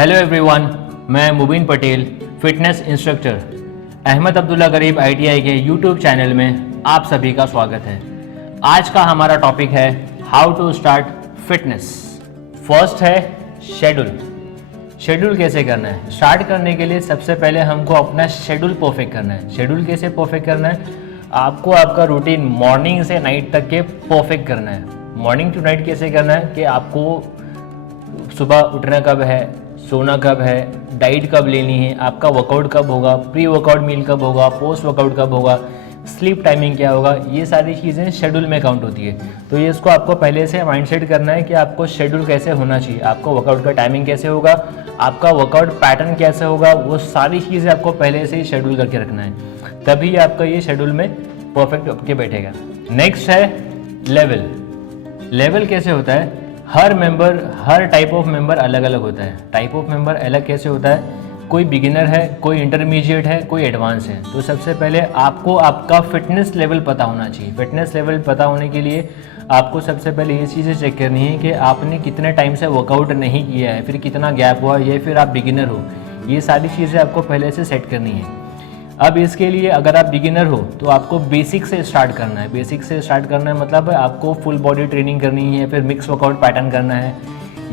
Hello everyone, मैं मुबीन Patel, fitness instructor Ahmad Abdullah गरीब ITI के यूट्यूब चैनल में आप सभी का स्वागत है। आज का हमारा टॉपिक है how to start fitness. First है शेड्यूल। शेड्यूल कैसे करना है? स्टार्ट करने के लिए सबसे पहले हमको अपना शेड्यूल परफेक्ट करना है। शेड्यूल कैसे परफेक्ट करना है? आपको आपका रूटीन मॉर्निंग से नाइट तक के परफेक्ट करना है। मॉर्निंग टू नाइट कैसे करना है कि आपको सुबह उठना कब है, सोना कब है, डाइट कब लेनी है, आपका वर्कआउट कब होगा, प्री वर्कआउट मील कब होगा, पोस्ट वर्कआउट कब होगा, स्लीप टाइमिंग क्या होगा, ये सारी चीज़ें शेड्यूल में काउंट होती है। तो ये इसको आपको पहले से माइंडसेट करना है कि आपको शेड्यूल कैसे होना चाहिए, आपको वर्कआउट का टाइमिंग कैसे होगा, आपका वर्कआउट पैटर्न कैसे होगा, वो सारी चीज़ें आपको पहले से ही शेड्यूल करके रखना है, तभी आपका ये शेड्यूल में परफेक्ट होके बैठेगा। नेक्स्ट है लेवल। लेवल कैसे होता है? हर टाइप ऑफ मेंबर अलग अलग होता है। टाइप ऑफ मेंबर अलग कैसे होता है? कोई बिगिनर है, कोई इंटरमीडिएट है, कोई एडवांस है। तो सबसे पहले आपको आपका फिटनेस लेवल पता होना चाहिए। फिटनेस लेवल पता होने के लिए आपको सबसे पहले ये चीज़ें चेक करनी है कि आपने कितने टाइम से वर्कआउट नहीं किया है, फिर कितना गैप हुआ, या फिर आप बिगिनर हो। ये सारी चीज़ें आपको पहले से सेट करनी है। अब इसके लिए अगर आप बिगिनर हो तो आपको बेसिक से स्टार्ट करना है। बेसिक से स्टार्ट करना है मतलब आपको फुल बॉडी ट्रेनिंग करनी है, फिर मिक्स वर्कआउट पैटर्न करना है।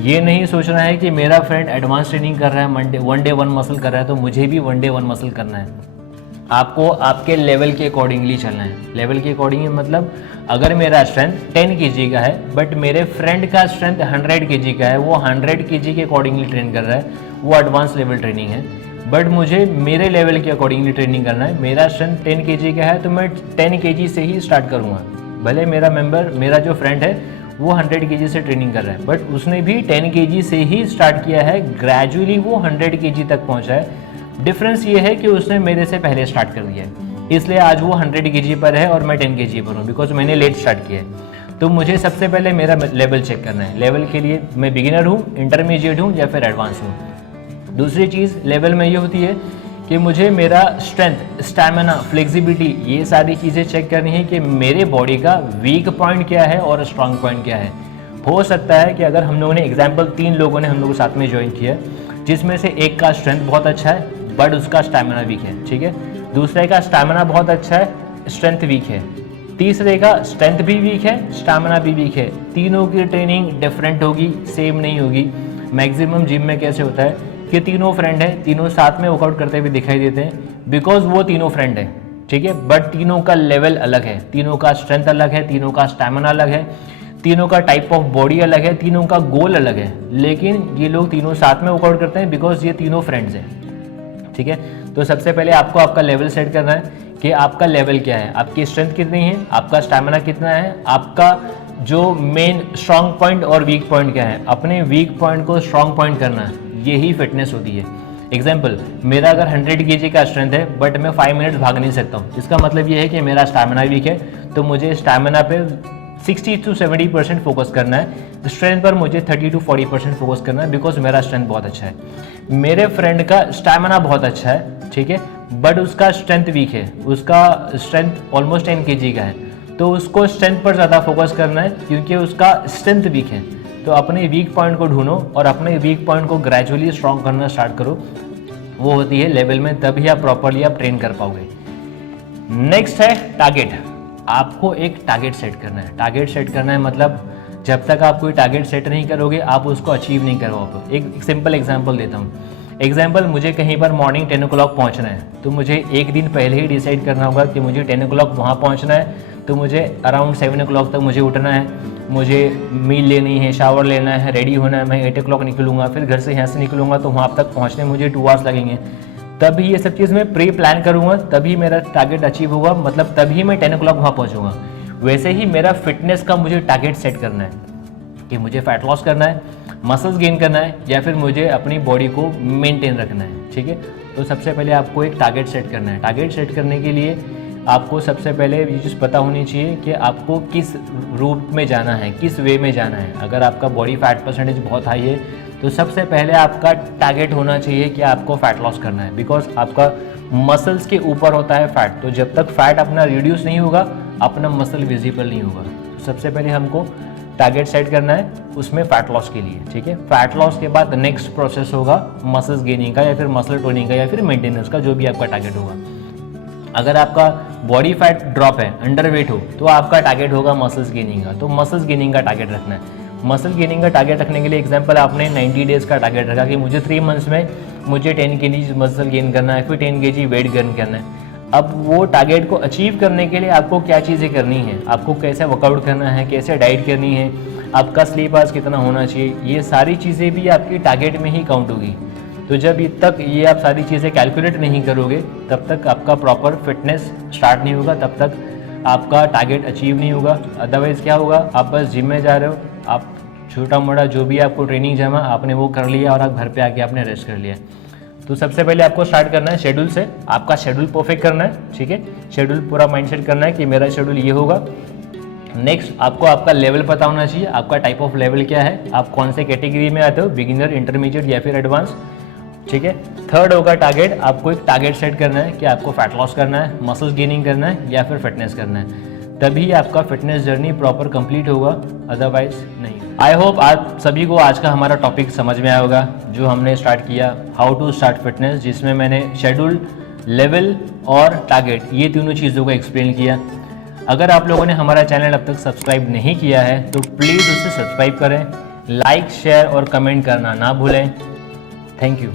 ये नहीं सोचना है कि मेरा फ्रेंड एडवांस ट्रेनिंग कर रहा है, वन डे वन मसल कर रहा है तो मुझे भी वन डे वन मसल करना है। आपको आपके लेवल के अकॉर्डिंगली चलना है। लेवल के अकॉर्डिंग मतलब अगर मेरा स्ट्रेंथ 10 kg का है बट मेरे फ्रेंड का स्ट्रेंथ 100 kg का है, वो 100 kg के अकॉर्डिंगली ट्रेन कर रहा है, वो एडवांस लेवल ट्रेनिंग है। बट मुझे मेरे लेवल के अकॉर्डिंगली ट्रेनिंग करना है। मेरा स्ट्रेंथ 10 kg का है तो मैं 10 kg से ही स्टार्ट करूँगा। भले मेरा जो फ्रेंड है वो 100 kg से ट्रेनिंग कर रहा है बट उसने भी 10 kg से ही स्टार्ट किया है, ग्रेजुअली वो 100 kg तक पहुँचा है। डिफरेंस ये है कि उसने मेरे से पहले स्टार्ट कर दिया है, इसलिए आज वो 100 kg पर है और मैं 10 kg पर हूँ, बिकॉज मैंने लेट स्टार्ट किया है। तो मुझे सबसे पहले मेरा लेवल चेक करना है। लेवल के लिए मैं बिगिनर हूँ, इंटरमीडिएट हूँ या फिर एडवांस हूँ। दूसरी चीज़ लेवल में ये होती है कि मुझे मेरा स्ट्रेंथ, स्टैमिना, फ्लेक्सिबिलिटी, ये सारी चीज़ें चेक करनी है कि मेरे बॉडी का वीक पॉइंट क्या है और स्ट्रांग पॉइंट क्या है। हो सकता है कि अगर हम लोगों ने एग्जाम्पल 3 लोगों ने हम लोग साथ में ज्वाइन किया, जिसमें से एक का स्ट्रेंथ बहुत अच्छा है बट उसका स्टैमिना वीक है, ठीक है। दूसरे का स्टैमिना बहुत अच्छा है, स्ट्रेंथ वीक है। तीसरे का स्ट्रेंथ भी वीक है, स्टैमिना भी वीक है। तीनों की ट्रेनिंग डिफरेंट होगी, सेम नहीं होगी। मैक्सिमम जिम में कैसे होता है कि तीनों फ्रेंड हैं, तीनों साथ में वर्कआउट करते हुए दिखाई देते हैं बिकॉज वो तीनों फ्रेंड हैं, ठीक है। बट तीनों का लेवल अलग है, तीनों का स्ट्रेंथ अलग है, तीनों का स्टैमिना अलग है, तीनों का टाइप ऑफ बॉडी अलग है, तीनों का गोल अलग है। लेकिन ये लोग तीनों साथ में वर्कआउट करते हैं बिकॉज ये तीनों फ्रेंड्स हैं, ठीक है। तो सबसे पहले आपको आपका लेवल सेट करना है कि आपका लेवल क्या है, आपकी स्ट्रेंथ कितनी है, आपका स्टैमिना कितना है, आपका जो मेन स्ट्रांग पॉइंट और वीक पॉइंट क्या है। अपने वीक पॉइंट को स्ट्रांग पॉइंट करना है, यही फिटनेस होती है। एग्जाम्पल, मेरा अगर 100 kg का स्ट्रेंथ है बट मैं 5 मिनट्स भाग नहीं सकता हूँ, इसका मतलब ये है कि मेरा स्टैमिना वीक है। तो मुझे स्टैमिना पे 60 to 70% फोकस करना है, स्ट्रेंथ पर मुझे 30 to 40% फोकस करना है बिकॉज मेरा स्ट्रेंथ बहुत अच्छा है। मेरे फ्रेंड का स्टैमिना बहुत अच्छा है, ठीक है, बट उसका स्ट्रेंथ वीक है, उसका स्ट्रेंथ ऑलमोस्ट 10 kg का है, तो उसको स्ट्रेंथ पर ज़्यादा फोकस करना है क्योंकि उसका स्ट्रेंथ वीक है। तो अपने वीक पॉइंट को ढूंढो और अपने वीक पॉइंट को ग्रेजुअली स्ट्रॉन्ग करना स्टार्ट करो, वो होती है लेवल में, तभी आप प्रॉपरली ट्रेन कर पाओगे। नेक्स्ट है टारगेट। आपको एक टारगेट सेट करना है। टारगेट सेट करना है मतलब जब तक आप कोई टारगेट सेट नहीं करोगे आप उसको अचीव नहीं कर पाओगे। एक सिंपल एग्जांपल देता हूँ। एग्जाम्पल, मुझे कहीं पर मॉर्निंग 10 o'clock पहुँचना है तो मुझे एक दिन पहले ही डिसाइड करना होगा कि मुझे 10 o'clock वहाँ पहुँचना है, तो मुझे अराउंड 7 o'clock तक मुझे उठना है, मुझे मील लेनी है, शावर लेना है, रेडी होना है। मैं 8 o'clock निकलूँगा, फिर घर से यहाँ से निकलूँगा तो वहाँ तक पहुँचने में मुझे 2 hours लगेंगे। तभी ये सब चीज़ मैं प्री प्लान करूँगा, तभी मेरा टारगेट अचीव होगा, मतलब तभी मैं 10 o'clock वहाँ पहुँचूँगा। वैसे ही मेरा फिटनेस का मुझे टारगेट सेट करना है कि मुझे फैट लॉस करना है, मसल्स गेन करना है या फिर मुझे अपनी बॉडी को मेंटेन रखना है, ठीक है। तो सबसे पहले आपको एक टारगेट सेट करना है। टारगेट सेट करने के लिए आपको सबसे पहले ये चीज़ पता होनी चाहिए कि आपको किस रूट में जाना है, किस वे में जाना है। अगर आपका बॉडी फैट परसेंटेज बहुत हाई है तो सबसे पहले आपका टारगेट होना चाहिए कि आपको फैट लॉस करना है, बिकॉज आपका मसल्स के ऊपर होता है फैट। तो जब तक फैट अपना रिड्यूस नहीं होगा अपना मसल विजिबल नहीं होगा। सबसे पहले हमको टारगेट सेट करना है उसमें फैट लॉस के लिए, ठीक है। फैट लॉस के बाद नेक्स्ट प्रोसेस होगा मसल्स गेनिंग का या फिर मसल टोनिंग का या फिर मेंटेनेंस का, जो भी आपका टारगेट होगा। अगर आपका बॉडी फैट ड्रॉप है, अंडर वेट हो, तो आपका टारगेट होगा मसल्स गेनिंग का, तो मसल्स गेनिंग का टारगेट रखना है। मसल गेनिंग का टारगेट रखने के लिए एग्जांपल आपने 90 डेज का टारगेट रखा कि मुझे 3 मंथ्स में मुझे 10 kg मसल गेन करना है, फिर 10 kg वेट गेन करना है। अब वो टारगेट को अचीव करने के लिए आपको क्या चीज़ें करनी है, आपको कैसे वर्कआउट करना है, कैसे डाइट करनी है, आपका स्लीप आवर्स कितना होना चाहिए, ये सारी चीज़ें भी आपकी टारगेट में ही काउंट होगी। तो जब तक ये आप सारी चीज़ें कैलकुलेट नहीं करोगे तब तक आपका प्रॉपर फिटनेस स्टार्ट नहीं होगा, तब तक आपका टारगेट अचीव नहीं होगा। अदरवाइज़ क्या होगा, आप बस जिम में जा रहे हो, आप छोटा मोटा जो भी आपको ट्रेनिंग जमा आपने वो कर लिया और आप घर पे आके आपने रेस्ट कर लिया। तो सबसे पहले आपको स्टार्ट करना है शेड्यूल से, आपका शेड्यूल परफेक्ट करना है, ठीक है। शेड्यूल पूरा माइंडसेट करना है कि मेरा शेड्यूल ये होगा। नेक्स्ट आपको आपका लेवल पता होना चाहिए, आपका टाइप ऑफ लेवल क्या है, आप कौन से कैटेगरी में आते हो, बिगिनर, इंटरमीडिएट या फिर एडवांस, ठीक है। थर्ड होगा टारगेट, आपको एक टारगेट सेट करना है कि आपको फैट लॉस करना है, मसल्स गेनिंग करना है या फिर फिटनेस करना है, तभी आपका फिटनेस जर्नी प्रॉपर कंप्लीट होगा, अदरवाइज नहीं। आई होप आप सभी को आज का हमारा टॉपिक समझ में आया होगा, जो हमने स्टार्ट किया हाउ टू स्टार्ट फिटनेस, जिसमें मैंने शेड्यूल, लेवल और टारगेट ये तीनों चीज़ों को एक्सप्लेन किया। अगर आप लोगों ने हमारा चैनल अब तक सब्सक्राइब नहीं किया है तो प्लीज़ उसे सब्सक्राइब करें, लाइक, शेयर और कमेंट करना ना भूलें। Thank you.